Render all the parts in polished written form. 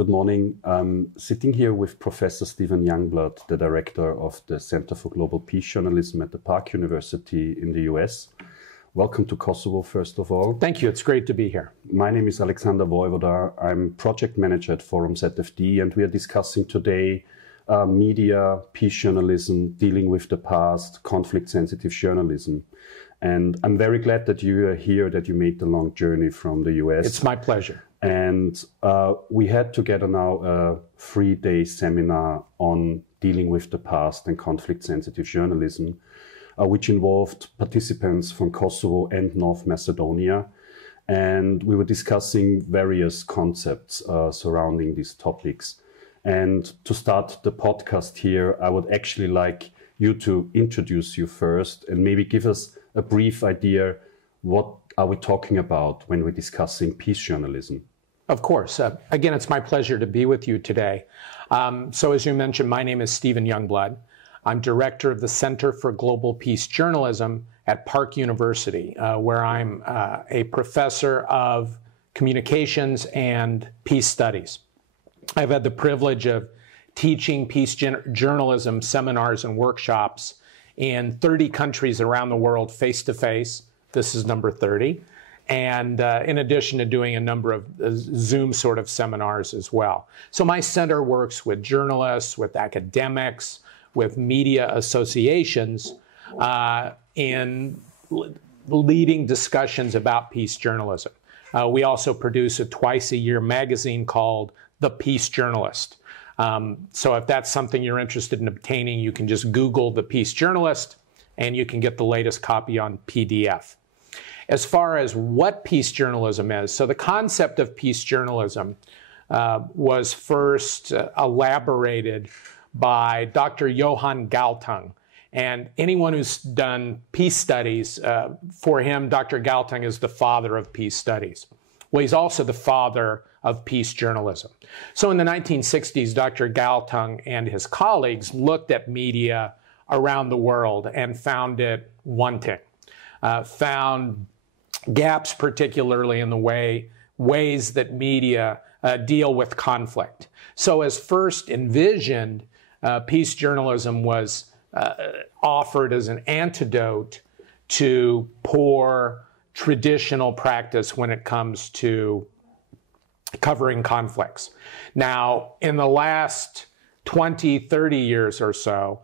Good morning. I'm sitting here with Professor Prof Youngblood, the director of the Center for Global Peace Journalism at the Park University in the US. Welcome to Kosovo, first of all. Thank you. It's great to be here. My name is Alexander Vojvoda. I'm project manager at forumZFD, and we are discussing today media, peace journalism, dealing with the past, conflict-sensitive journalism. And I'm very glad that you are here, that you made the long journey from the US. It's my pleasure. And we had together now a 3-day seminar on dealing with the past and conflict-sensitive journalism, which involved participants from Kosovo and North Macedonia. And we were discussing various concepts surrounding these topics. And to start the podcast here, I would actually like you to introduce you first and maybe give us a brief idea, what are we talking about when we're discussing peace journalism? Of course. Again, it's my pleasure to be with you today. So as you mentioned, my name is Prof Youngblood. I'm director of the Center for Global Peace Journalism at Park University, where I'm a professor of communications and peace studies. I've had the privilege of teaching peace journalism seminars and workshops in 30 countries around the world face-to-face. This is number 30. And in addition to doing a number of Zoom sort of seminars as well. So my center works with journalists, with academics, with media associations in leading discussions about peace journalism. We also produce a twice-a-year magazine called The Peace Journalist. So if that's something you're interested in obtaining, you can just Google The Peace Journalist and you can get the latest copy on PDF. As far as what peace journalism is, so the concept of peace journalism was first elaborated by Dr. Johan Galtung. And anyone who's done peace studies, for him, Dr. Galtung is the father of peace studies. Well, he's also the father of peace journalism. So in the 1960s, Dr. Galtung and his colleagues looked at media around the world and found it wanting, found gaps particularly in the ways that media deal with conflict. So as first envisioned, peace journalism was offered as an antidote to poor traditional practice when it comes to covering conflicts. Now, in the last 20, 30 years or so,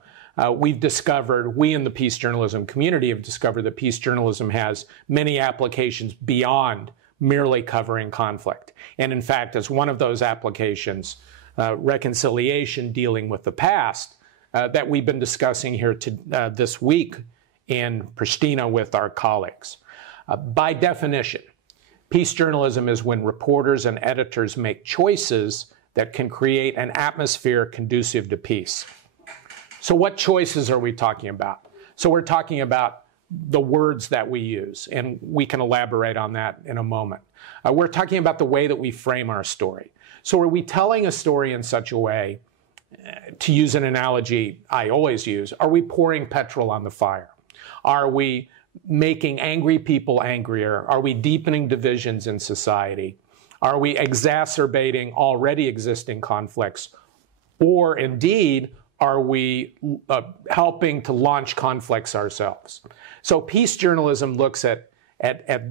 we in the peace journalism community have discovered that peace journalism has many applications beyond merely covering conflict. And in fact, as one of those applications, reconciliation, dealing with the past, that we've been discussing here this week in Pristina with our colleagues. By definition, peace journalism is when reporters and editors make choices that can create an atmosphere conducive to peace. So what choices are we talking about? So we're talking about the words that we use, and we can elaborate on that in a moment. We're talking about the way that we frame our story. So are we telling a story in such a way, to use an analogy I always use, are we pouring petrol on the fire? Are we making angry people angrier? Are we deepening divisions in society? Are we exacerbating already existing conflicts? Or indeed, are we helping to launch conflicts ourselves? So peace journalism looks at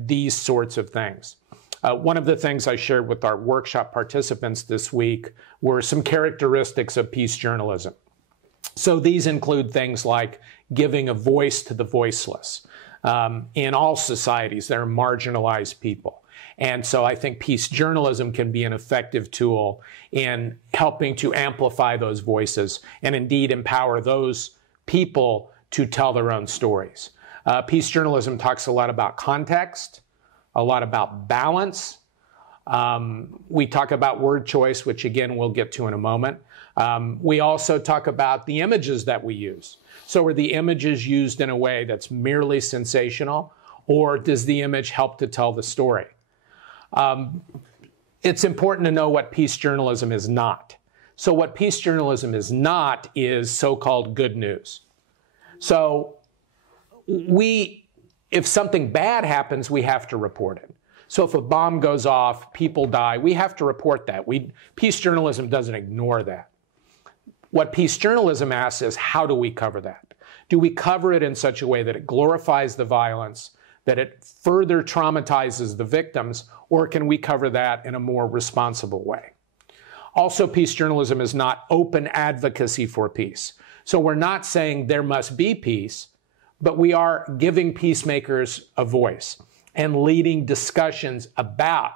these sorts of things. One of the things I shared with our workshop participants this week were some characteristics of peace journalism. So these include things like giving a voice to the voiceless. In all societies, there are marginalized people. And so I think peace journalism can be an effective tool in helping to amplify those voices and indeed empower those people to tell their own stories. Peace journalism talks a lot about context, a lot about balance. We talk about word choice, which again we'll get to in a moment. We also talk about the images that we use. So are the images used in a way that's merely sensational, or does the image help to tell the story? It's important to know what peace journalism is not. So what peace journalism is not is so-called good news. So if something bad happens, we have to report it. So if a bomb goes off, people die, we have to report that. Peace journalism doesn't ignore that. What peace journalism asks is, how do we cover that? Do we cover it in such a way that it glorifies the violence, that it further traumatizes the victims, or can we cover that in a more responsible way? Also, peace journalism is not open advocacy for peace. So we're not saying there must be peace, but we are giving peacemakers a voice and leading discussions about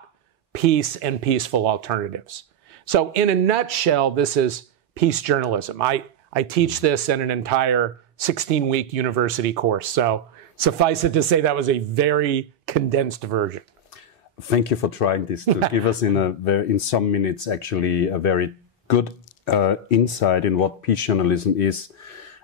peace and peaceful alternatives. So in a nutshell, this is peace journalism. I teach this in an entire 16-week university course. So suffice it to say that was a very condensed version. Thank you for trying this to give us in some minutes actually a very good insight in what peace journalism is.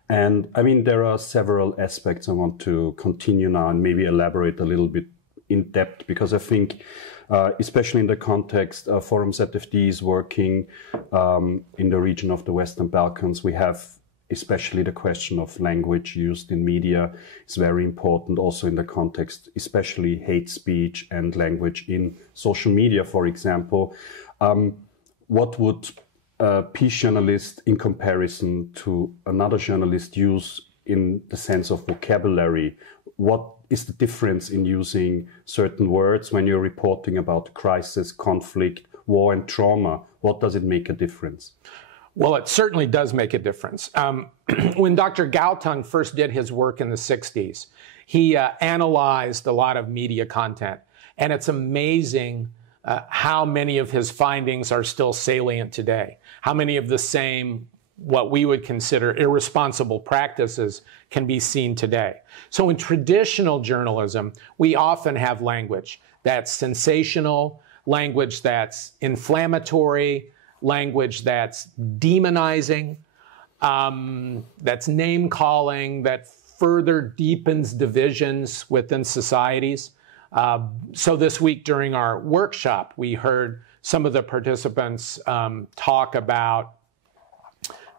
And I mean, there are several aspects I want to continue now and maybe elaborate a little bit in depth, because I think, especially in the context forumZFD is working in the region of the Western Balkans, we have especially the question of language used in media is very important, also in the context, especially hate speech and language in social media, for example. What would a peace journalist in comparison to another journalist use in the sense of vocabulary? What is the difference in using certain words when you're reporting about crisis, conflict, war and trauma? What does it make a difference? Well, it certainly does make a difference. When Dr. Galtung first did his work in the 60s, he analyzed a lot of media content. And it's amazing how many of his findings are still salient today. How many of the same, what we would consider irresponsible practices can be seen today. So in traditional journalism, we often have language that's sensational, language that's inflammatory, language that's demonizing, that's name-calling, that further deepens divisions within societies. So this week during our workshop, we heard some of the participants talk about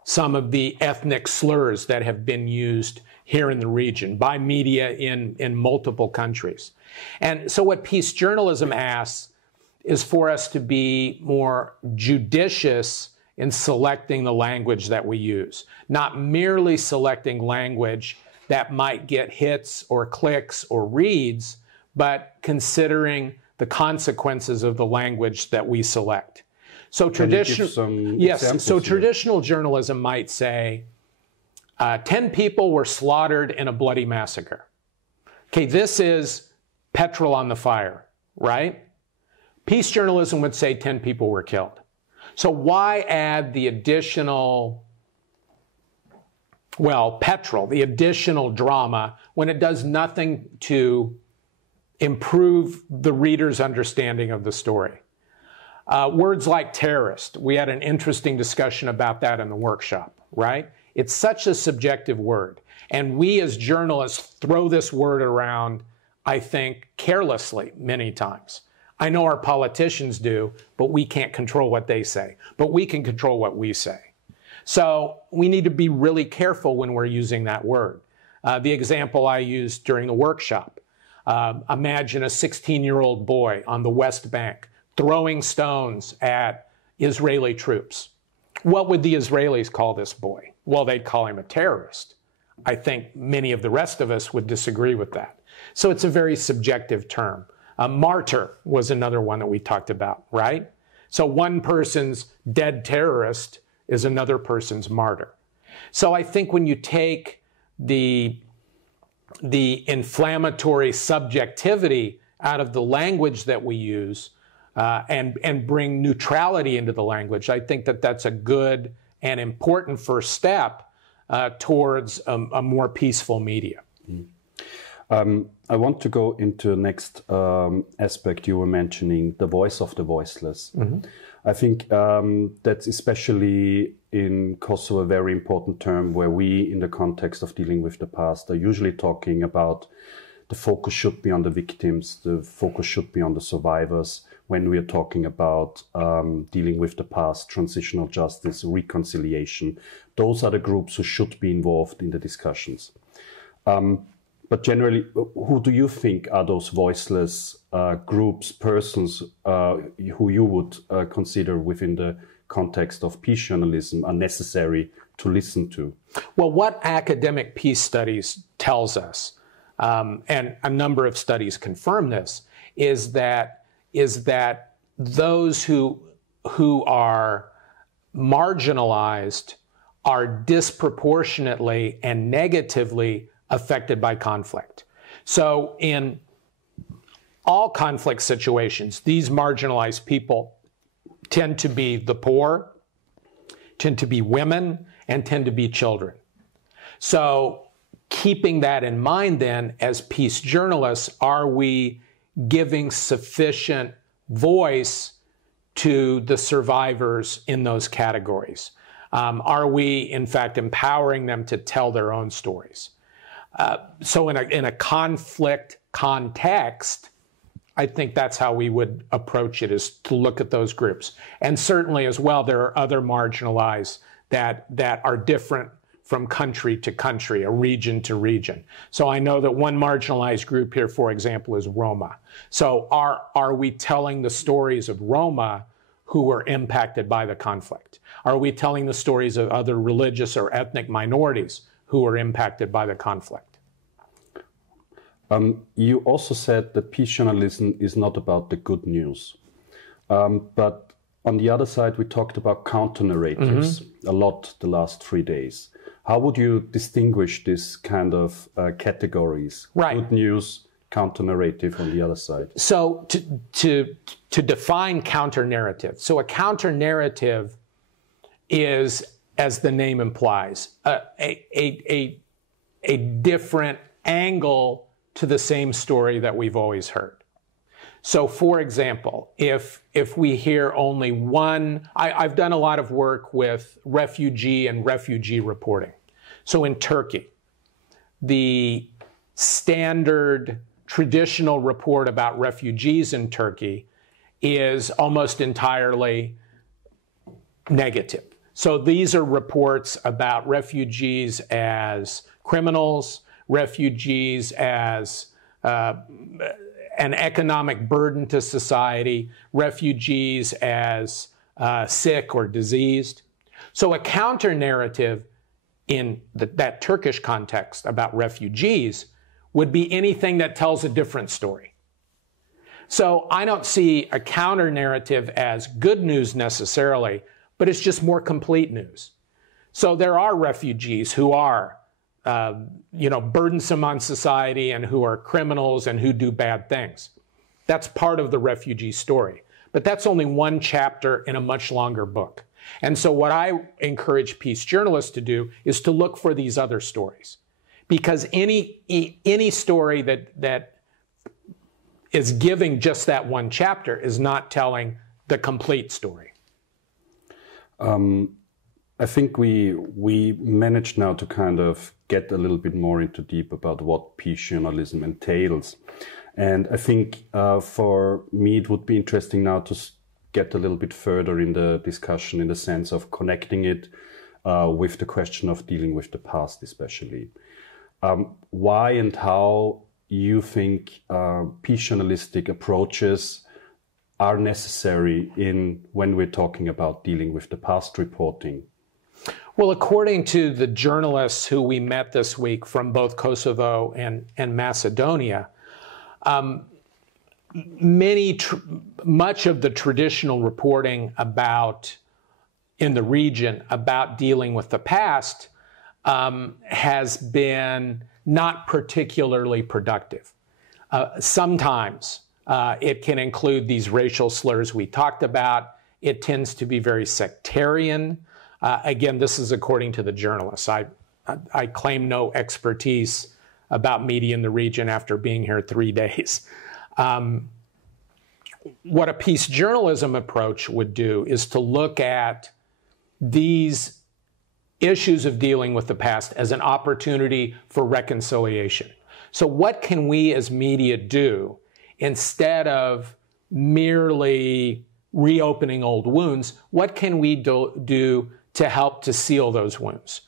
some of the ethnic slurs that have been used here in the region by media in multiple countries. And so what peace journalism asks is for us to be more judicious in selecting the language that we use, not merely selecting language that might get hits or clicks or reads, but considering the consequences of the language that we select. So traditional journalism might say 10 people were slaughtered in a bloody massacre. Okay, this is petrol on the fire, right? Peace journalism would say 10 people were killed. So why add the additional, petrol, the additional drama, when it does nothing to improve the reader's understanding of the story? Words like terrorist, we had an interesting discussion about that in the workshop, right? It's such a subjective word. And we as journalists throw this word around, I think, carelessly many times. I know our politicians do, but we can't control what they say. But we can control what we say. So we need to be really careful when we're using that word. The example I used during the workshop, imagine a 16-year-old boy on the West Bank throwing stones at Israeli troops. What would the Israelis call this boy? Well, they'd call him a terrorist. I think many of the rest of us would disagree with that. So it's a very subjective term. A martyr was another one that we talked about, right? So one person's dead terrorist is another person's martyr. So I think when you take the inflammatory subjectivity out of the language that we use and bring neutrality into the language, I think that that's a good and important first step towards a more peaceful media. I want to go into the next aspect you were mentioning, the voice of the voiceless. Mm-hmm. I think that's especially in Kosovo a very important term where we, in the context of dealing with the past, are usually talking about the focus should be on the victims, the focus should be on the survivors when we are talking about dealing with the past, transitional justice, reconciliation. Those are the groups who should be involved in the discussions. But generally, who do you think are those voiceless groups, persons who you would consider within the context of peace journalism are necessary to listen to? Well, what academic peace studies tells us, and a number of studies confirm this, is that those who are marginalized are disproportionately and negatively affected by conflict. So in all conflict situations, these marginalized people tend to be the poor, tend to be women, and tend to be children. So keeping that in mind then, as peace journalists, are we giving sufficient voice to the survivors in those categories? Are we, in fact, empowering them to tell their own stories? So in a conflict context, I think that's how we would approach it, is to look at those groups. And certainly as well, there are other marginalized that are different from country to country, or region to region. So I know that one marginalized group here, for example, is Roma. So are we telling the stories of Roma who were impacted by the conflict? Are we telling the stories of other religious or ethnic minorities who were impacted by the conflict? You also said that peace journalism is not about the good news. But on the other side, we talked about counter-narratives a lot the last 3 days. How would you distinguish this kind of categories? Right. Good news, counter-narrative on the other side. So to define counter-narrative, so a counter-narrative is, as the name implies, a different angle to the same story that we've always heard. So for example, if we hear only one, I've done a lot of work with refugee and refugee reporting. So in Turkey, the standard traditional report about refugees in Turkey is almost entirely negative. So these are reports about refugees as criminals, refugees as an economic burden to society, refugees as sick or diseased. So a counter-narrative in that Turkish context about refugees would be anything that tells a different story. So I don't see a counter-narrative as good news necessarily, but it's just more complete news. So there are refugees who are burdensome on society and who are criminals and who do bad things. That's part of the refugee story. But that's only one chapter in a much longer book. And so what I encourage peace journalists to do is to look for these other stories. Because any story that is giving just that one chapter is not telling the complete story. I think we managed now to kind of get a little bit more into deep about what peace journalism entails. And I think for me it would be interesting now to get a little bit further in the discussion in the sense of connecting it with the question of dealing with the past especially. Why and how you think peace journalistic approaches are necessary when we're talking about dealing with the past reporting? Well, according to the journalists who we met this week from both Kosovo and Macedonia, much of the traditional reporting in the region about dealing with the past has been not particularly productive. Sometimes it can include these racial slurs we talked about. It tends to be very sectarian. Again, this is according to the journalists. I claim no expertise about media in the region after being here 3 days. What a peace journalism approach would do is to look at these issues of dealing with the past as an opportunity for reconciliation. So what can we as media do instead of merely reopening old wounds? What can we do to help to seal those wounds,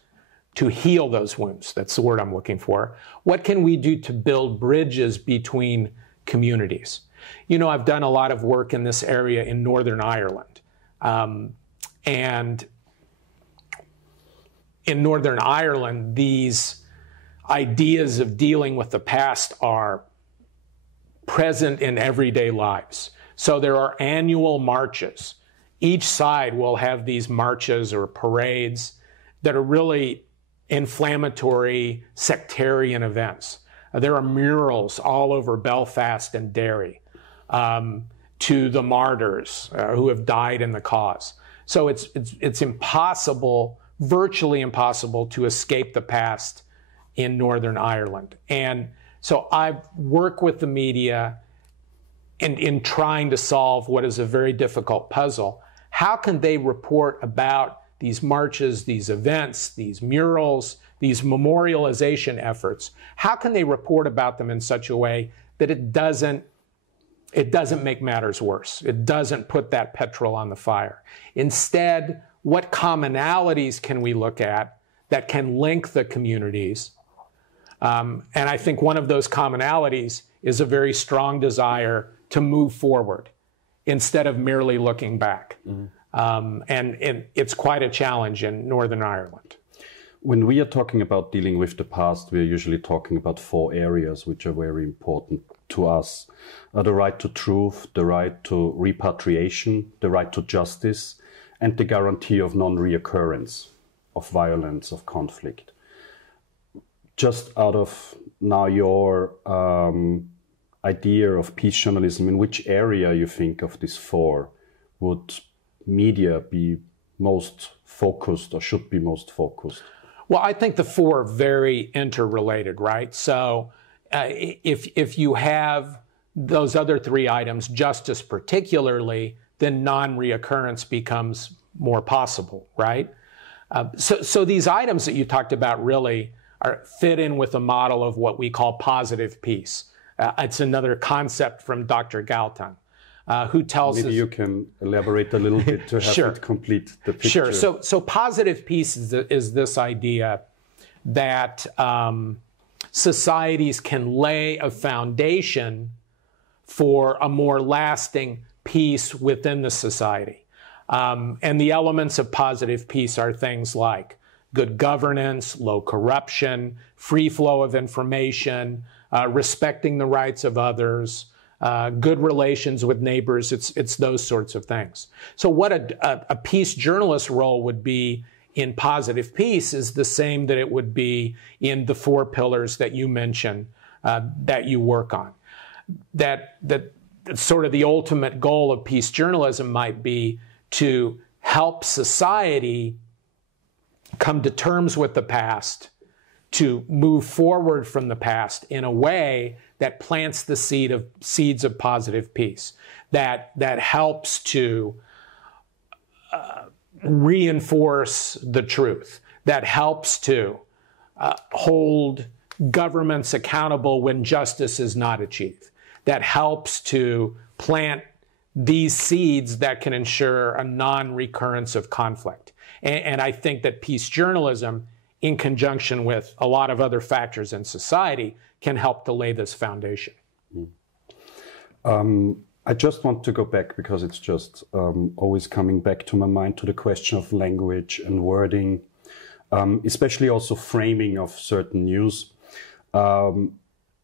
to heal those wounds? That's the word I'm looking for. What can we do to build bridges between communities? You know, I've done a lot of work in this area in Northern Ireland. And in Northern Ireland, these ideas of dealing with the past are present in everyday lives. So there are annual marches. Each side will have these marches or parades that are really inflammatory, sectarian events. There are murals all over Belfast and Derry to the martyrs who have died in the cause. So it's impossible, virtually impossible, to escape the past in Northern Ireland. And so I work with the media in trying to solve what is a very difficult puzzle. How can they report about these marches, these events, these murals, these memorialization efforts? How can they report about them in such a way that it doesn't make matters worse? It doesn't put that petrol on the fire. Instead, what commonalities can we look at that can link the communities? And I think one of those commonalities is a very strong desire to move forward instead of merely looking back. Mm-hmm. And it's quite a challenge in Northern Ireland. When we are talking about dealing with the past, we are usually talking about 4 areas which are very important to us. The right to truth, the right to repatriation, the right to justice, and the guarantee of non-reoccurrence of violence, of conflict. Just out of now your idea of peace journalism, in which area you think of these 4 would media be most focused or should be most focused? Well, I think the 4 are very interrelated, right? So if you have those other 3 items, justice particularly, then non-reoccurrence becomes more possible, right? So these items that you talked about really fit in with a model of what we call positive peace. It's another concept from Dr. Galton, who tells us... Maybe you can elaborate a little bit to have Sure. it complete the picture. Sure. So positive peace is this idea that societies can lay a foundation for a more lasting peace within the society. And the elements of positive peace are things like good governance, low corruption, free flow of information, respecting the rights of others, good relations with neighbors. It's those sorts of things. So what a peace journalist role would be in positive peace is the same that it would be in the 4 pillars that you mentioned that you work on. That sort of the ultimate goal of peace journalism might be to help society come to terms with the past, to move forward from the past in a way that plants the seeds of positive peace, that helps to reinforce the truth, that helps to hold governments accountable when justice is not achieved, that helps to plant these seeds that can ensure a non-recurrence of conflict. And I think that peace journalism, in conjunction with a lot of other factors in society, can help to lay this foundation. I just want to go back, because it's just always coming back to my mind, to the question of language and wording, especially also framing of certain news. When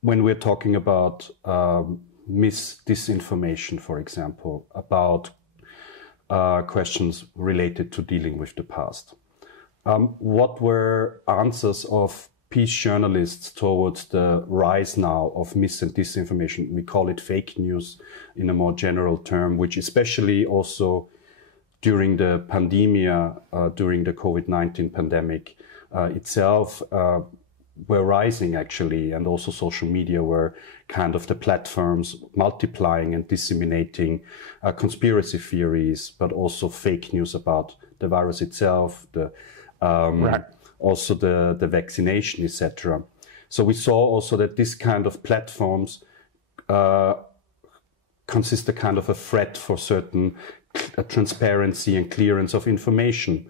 we're talking about disinformation, for example, about questions related to dealing with the past. What were answers of peace journalists towards the rise now of mis and disinformation? We call it fake news in a more general term, which especially also during the pandemia, during the COVID-19 pandemic itself, were rising actually, and also social media were kind of the platforms multiplying and disseminating conspiracy theories, but also fake news about the virus itself, Right. also the vaccination, etc. So we saw also that this kind of platforms consist a kind of a threat for certain transparency and clearance of information.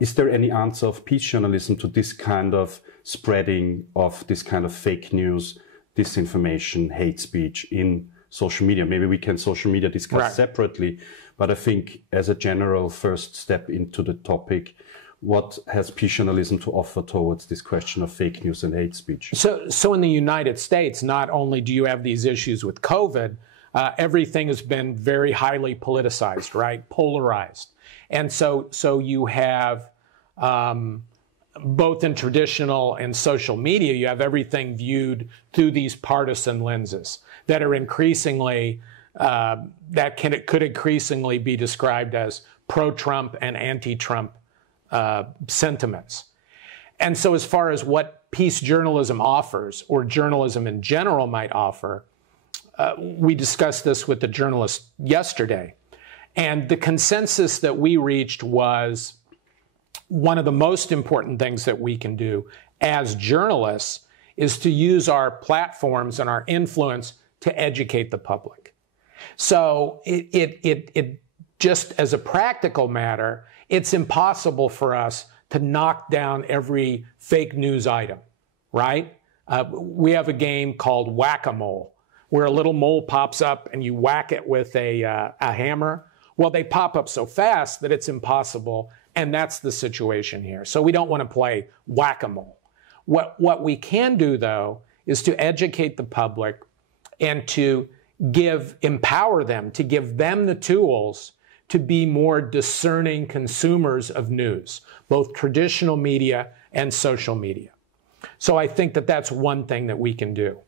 Is there any answer of peace journalism to this kind of spreading of this kind of fake news, disinformation, hate speech in social media? Maybe we can social media discuss separately, but I think as a general first step into the topic, what has peace journalism to offer towards this question of fake news and hate speech? So in the United States, not only do you have these issues with COVID, everything has been very highly politicized, right? Polarized. And so you have, both in traditional and social media, you have everything viewed through these partisan lenses that are increasingly, could increasingly be described as pro-Trump and anti-Trump sentiments. And so as far as what peace journalism offers, or journalism in general might offer, we discussed this with the journalist yesterday. And the consensus that we reached was one of the most important things that we can do as journalists is to use our platforms and our influence to educate the public. So it just as a practical matter, it's impossible for us to knock down every fake news item, right? We have a game called Whack-A-Mole, where a little mole pops up and you whack it with a hammer. Well, they pop up so fast that it's impossible, and that's the situation here. So we don't want to play whack-a-mole. What we can do, though, is to educate the public and to empower them, to give them the tools to be more discerning consumers of news, both traditional media and social media. So I think that that's one thing that we can do.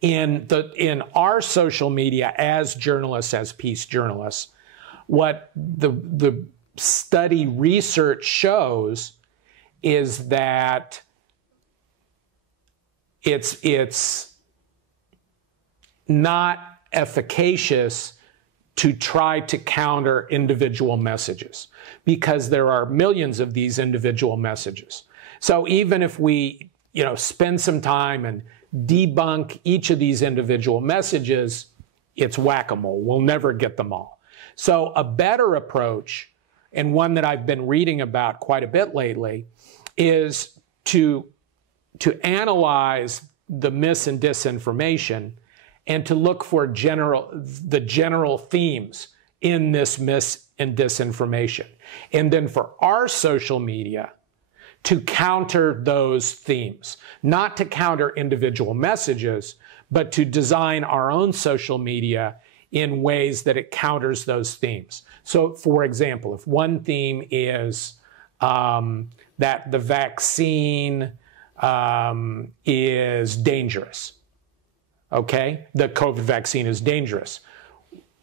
In our social media as journalists, as peace journalists, what the study research shows is that it's not efficacious to try to counter individual messages, because there are millions of these individual messages. So even if we, spend some time and debunk each of these individual messages, it's whack-a-mole. We'll never get them all. So a better approach, and one that I've been reading about quite a bit lately, is to analyze the mis and disinformation and to look for the general themes in this mis and disinformation. And then for our social media, to counter those themes, not to counter individual messages, but to design our own social media in ways that it counters those themes. So, for example, if one theme is that the vaccine is dangerous, okay? The COVID vaccine is dangerous.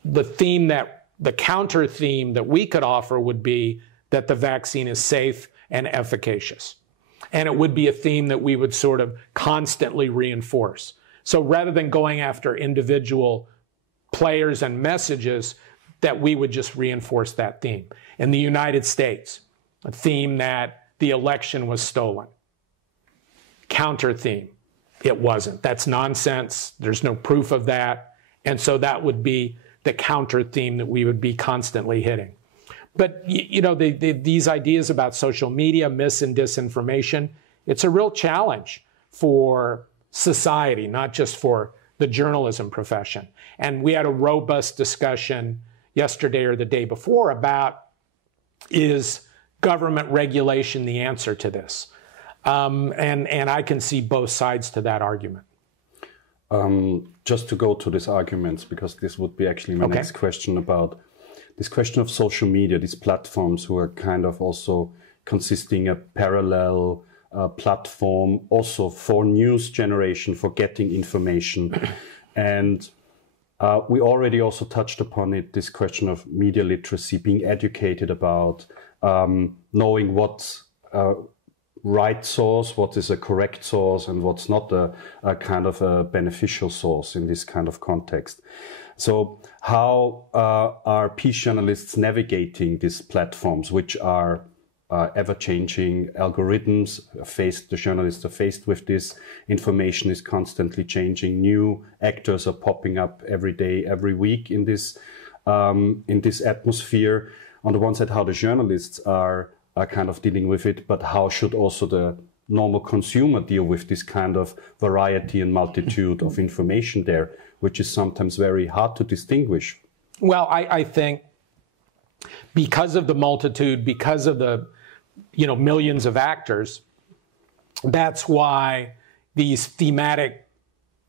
The counter theme that we could offer would be that the vaccine is safe and efficacious. And it would be a theme that we would sort of constantly reinforce. So rather than going after individual players and messages, that we would just reinforce that theme. In the United States, a theme that the election was stolen. Counter theme, it wasn't. That's nonsense. There's no proof of that. And so that would be the counter theme that we would be constantly hitting. But, these ideas about social media, mis and disinformation, it's a real challenge for society, not just for the journalism profession. And we had a robust discussion yesterday or the day before about, is government regulation the answer to this? And I can see both sides to that argument. Just to go to these arguments, because this would be actually my next question about this question of social media, these platforms who are kind of also consisting a parallel platform also for news generation, for getting information. And we already also touched upon it, this question of media literacy, being educated about knowing what's a right source, what is a correct source, and what's not a kind of a beneficial source in this kind of context. So how are peace journalists navigating these platforms, which are ever-changing algorithms? The journalists are faced with this. Information is constantly changing. New actors are popping up every day, every week in this atmosphere. On the one side, how the journalists are kind of dealing with it, but how should also the normal consumer deal with this kind of variety and multitude of information there, which is sometimes very hard to distinguish? Well, I think because of the multitude, because of the millions of actors, that's why these thematic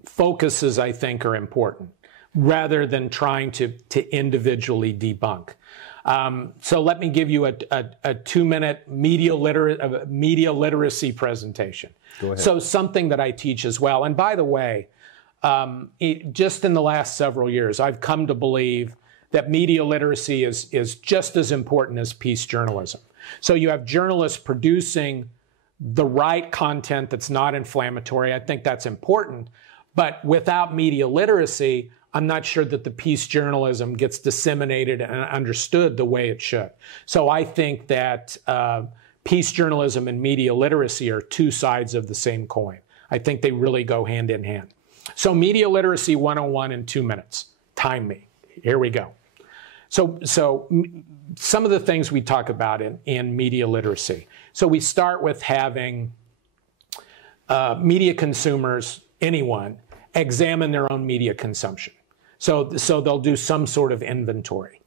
focuses, I think, are important, rather than trying to individually debunk. So let me give you a 2-minute media literacy presentation. Go ahead. So something that I teach as well. And by the way, just in the last several years, I've come to believe that media literacy is just as important as peace journalism. So you have journalists producing the right content that's not inflammatory. I think that's important. But without media literacy, I'm not sure that the peace journalism gets disseminated and understood the way it should. So I think that peace journalism and media literacy are two sides of the same coin. I think they really go hand in hand. So Media Literacy 101 in 2 minutes. Time me. Here we go. So some of the things we talk about in media literacy. So we start with having media consumers, anyone, examine their own media consumption. So they'll do some sort of inventory.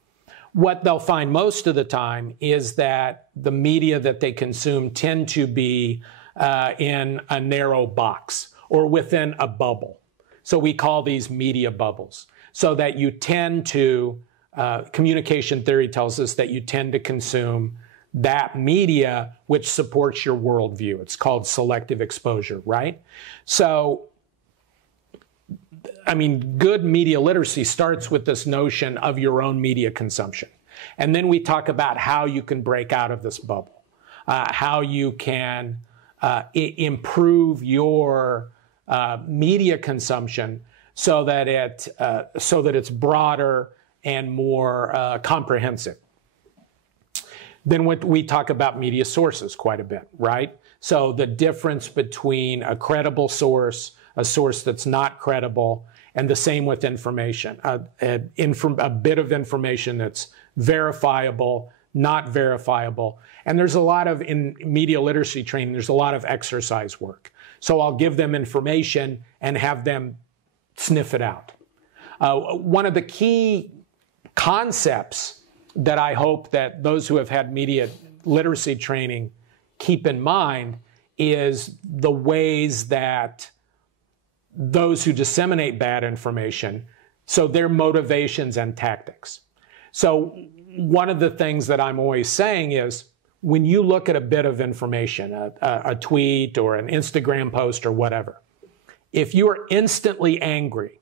What they'll find most of the time is that the media that they consume tend to be in a narrow box or within a bubble. So we call these media bubbles. So that you tend to, communication theory tells us that you tend to consume that media which supports your worldview. It's called selective exposure, right? So, I mean, good media literacy starts with this notion of your own media consumption. And then we talk about how you can break out of this bubble, how you can improve your media consumption so that it's broader and more comprehensive. Then we talk about media sources quite a bit, right? So the difference between a credible source, a source that's not credible, and the same with information. A bit of information that's verifiable, not verifiable. And there's a lot of, in media literacy training, there's a lot of exercise work. So I'll give them information and have them sniff it out. One of the key concepts that I hope that those who have had media literacy training keep in mind is the ways that those who disseminate bad information, so their motivations and tactics. So one of the things that I'm always saying is, when you look at a bit of information, a tweet or an Instagram post or whatever, if you are instantly angry,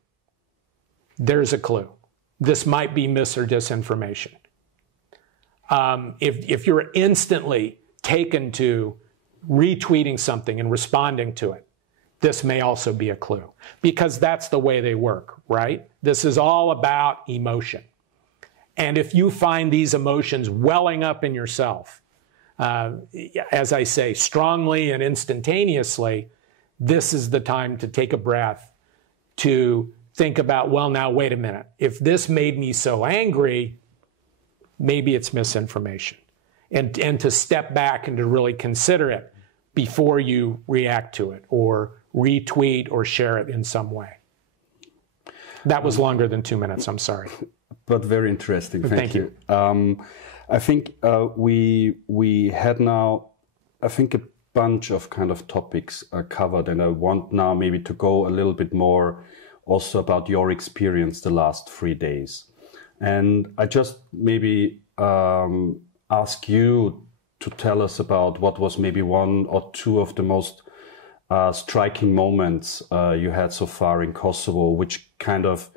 there's a clue. This might be mis or disinformation. If you're instantly taken to retweeting something and responding to it, this may also be a clue, because that's the way they work, right? This is all about emotion. And if you find these emotions welling up in yourself, as I say, strongly and instantaneously, this is the time to take a breath, to think about, well, now, wait a minute. If this made me so angry, maybe it's misinformation. And to step back and to really consider it before you react to it or retweet or share it in some way. That was longer than 2 minutes, I'm sorry. But very interesting, thank you. you. I think we had now, I think, a bunch of kind of topics covered, and I want now maybe to go a little bit more also about your experience the last 3 days. And I just maybe ask you to tell us about what was maybe one or two of the most striking moments you had so far in Kosovo, which kind of,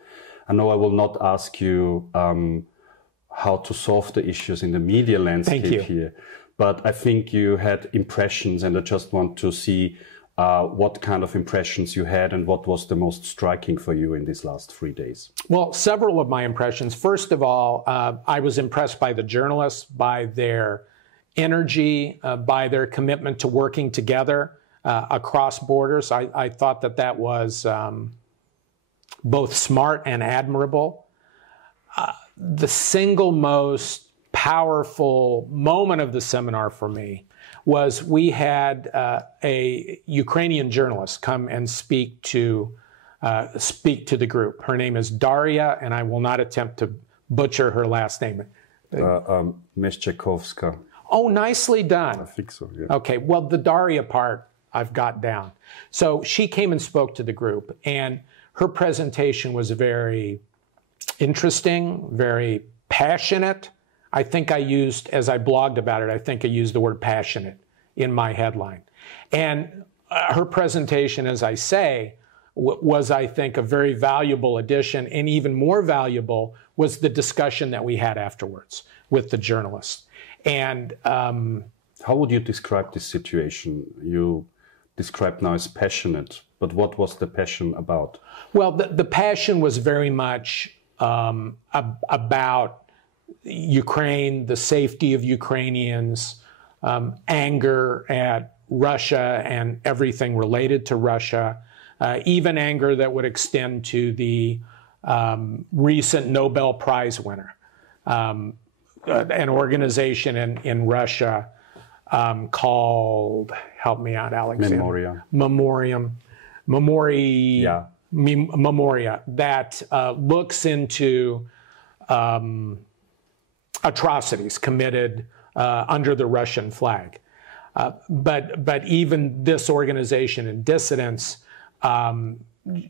I know I will not ask you how to solve the issues in the media landscape here, but I think you had impressions, and I just want to see what kind of impressions you had and what was the most striking for you in these last 3 days. Well, several of my impressions. First of all, I was impressed by the journalists, by their energy, by their commitment to working together across borders. I thought that was both smart and admirable. The single most powerful moment of the seminar for me was we had a Ukrainian journalist come and speak to the group. Her name is Daria, and I will not attempt to butcher her last name. Meszczykowska. Oh, nicely done. I think so, yeah. Okay, well, the Daria part I've got down. So she came and spoke to the group, and her presentation was very interesting, very passionate. I think I used, as I blogged about it, I think I used the word passionate in my headline. And her presentation, as I say, was, I think, a very valuable addition, and even more valuable was the discussion that we had afterwards with the journalist. And how would you describe this situation? You described now as passionate, but what was the passion about? Well, the passion was very much about Ukraine, the safety of Ukrainians, anger at Russia and everything related to Russia, even anger that would extend to the recent Nobel Prize winner, an organization in Russia called, help me out, Alexander. Memoria, that looks into atrocities committed under the Russian flag. But even this organization in dissidence,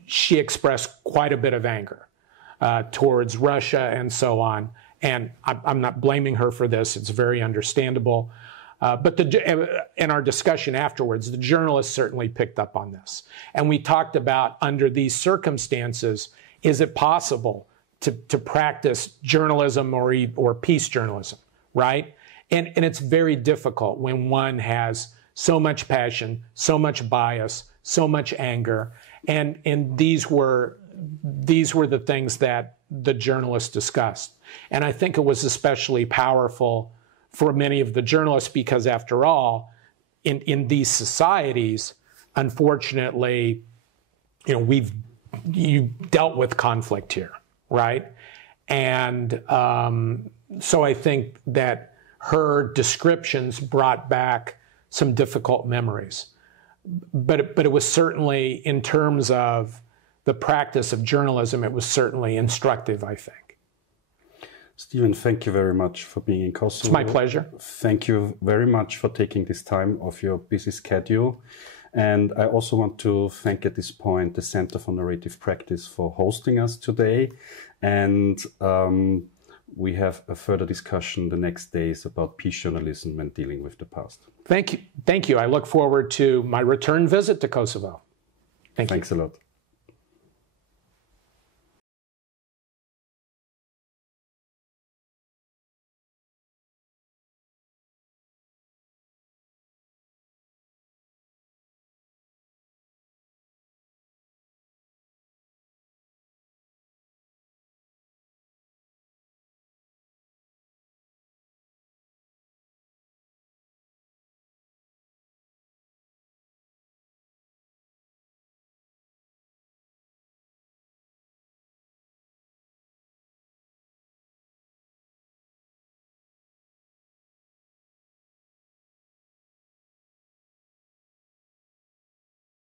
she expressed quite a bit of anger towards Russia and so on. And I'm not blaming her for this. It's very understandable. But in our discussion afterwards, the journalist certainly picked up on this. And we talked about, under these circumstances, is it possible to practice journalism or peace journalism, right? And it's very difficult when one has so much passion, so much bias, so much anger. And these were the things that the journalist discussed. And I think it was especially powerful for many of the journalists because, after all, in these societies, unfortunately, you've dealt with conflict here, right? And so I think that her descriptions brought back some difficult memories. But it was certainly, in terms of the practice of journalism, it was certainly instructive, I think. Stephen, thank you very much for being in Kosovo. It's my pleasure. Thank you very much for taking this time off your busy schedule. And I also want to thank at this point the Center for Narrative Practice for hosting us today. And we have a further discussion the next days about peace journalism and dealing with the past. Thank you. Thank you. I look forward to my return visit to Kosovo. Thanks a lot.